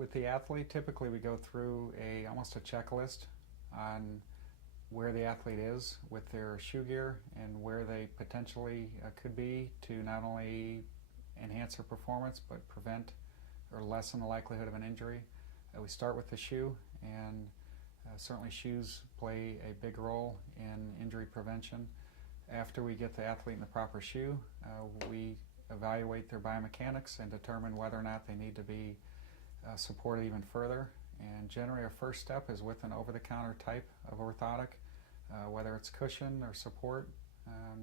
With the athlete, typically we go through almost a checklist on where the athlete is with their shoe gear and where they potentially could be to not only enhance their performance but prevent or lessen the likelihood of an injury. We start with the shoe, and certainly shoes play a big role in injury prevention. After we get the athlete in the proper shoe, we evaluate their biomechanics and determine whether or not they need to be supported even further. And generally our first step is with an over-the-counter type of orthotic, whether it's cushion or support.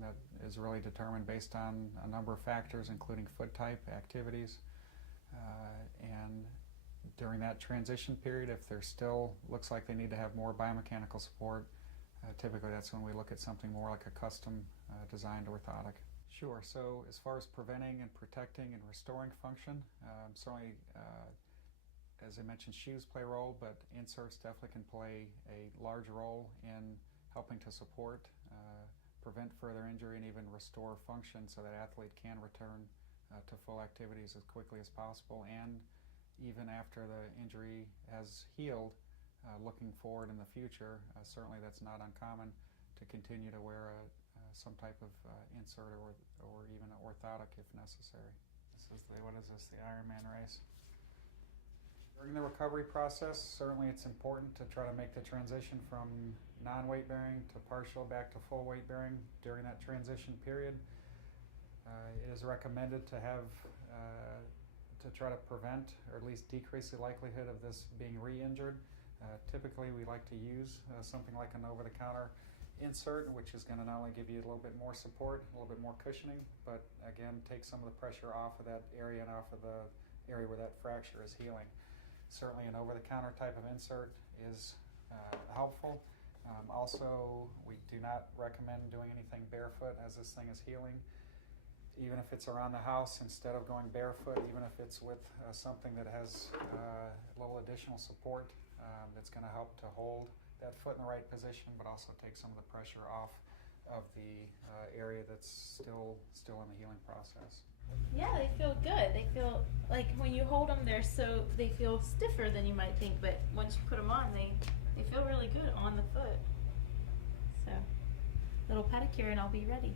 That is really determined based on a number of factors, including foot type, activities, and during that transition period, if there still looks like they need to have more biomechanical support, typically that's when we look at something more like a custom designed orthotic. Sure, so as far as preventing and protecting and restoring function, certainly as I mentioned, shoes play a role, but inserts definitely can play a large role in helping to support, prevent further injury, and even restore function so that athlete can return to full activities as quickly as possible, and even after the injury has healed, looking forward in the future, certainly that's not uncommon to continue to wear some type of insert or even an orthotic if necessary. This is what is this, the Ironman race? During the recovery process, certainly it's important to try to make the transition from non-weight bearing to partial back to full weight bearing during that transition period. It is recommended to have to try to prevent or at least decrease the likelihood of this being re-injured. Typically we like to use something like an over-the-counter insert, which is going to not only give you a little bit more support, a little bit more cushioning, but again take some of the pressure off of that area and off of the area where that fracture is healing. Certainly an over-the-counter type of insert is helpful. Also, we do not recommend doing anything barefoot as this thing is healing. Even if it's around the house, instead of going barefoot, even if it's with something that has a little additional support that's going to help to hold that foot in the right position, but also take some of the pressure off of the area that's still in the healing process. Yeah, they feel good. They feel like when you hold them, they feel stiffer than you might think, but once you put them on, they feel really good on the foot. So, little pedicure and I'll be ready.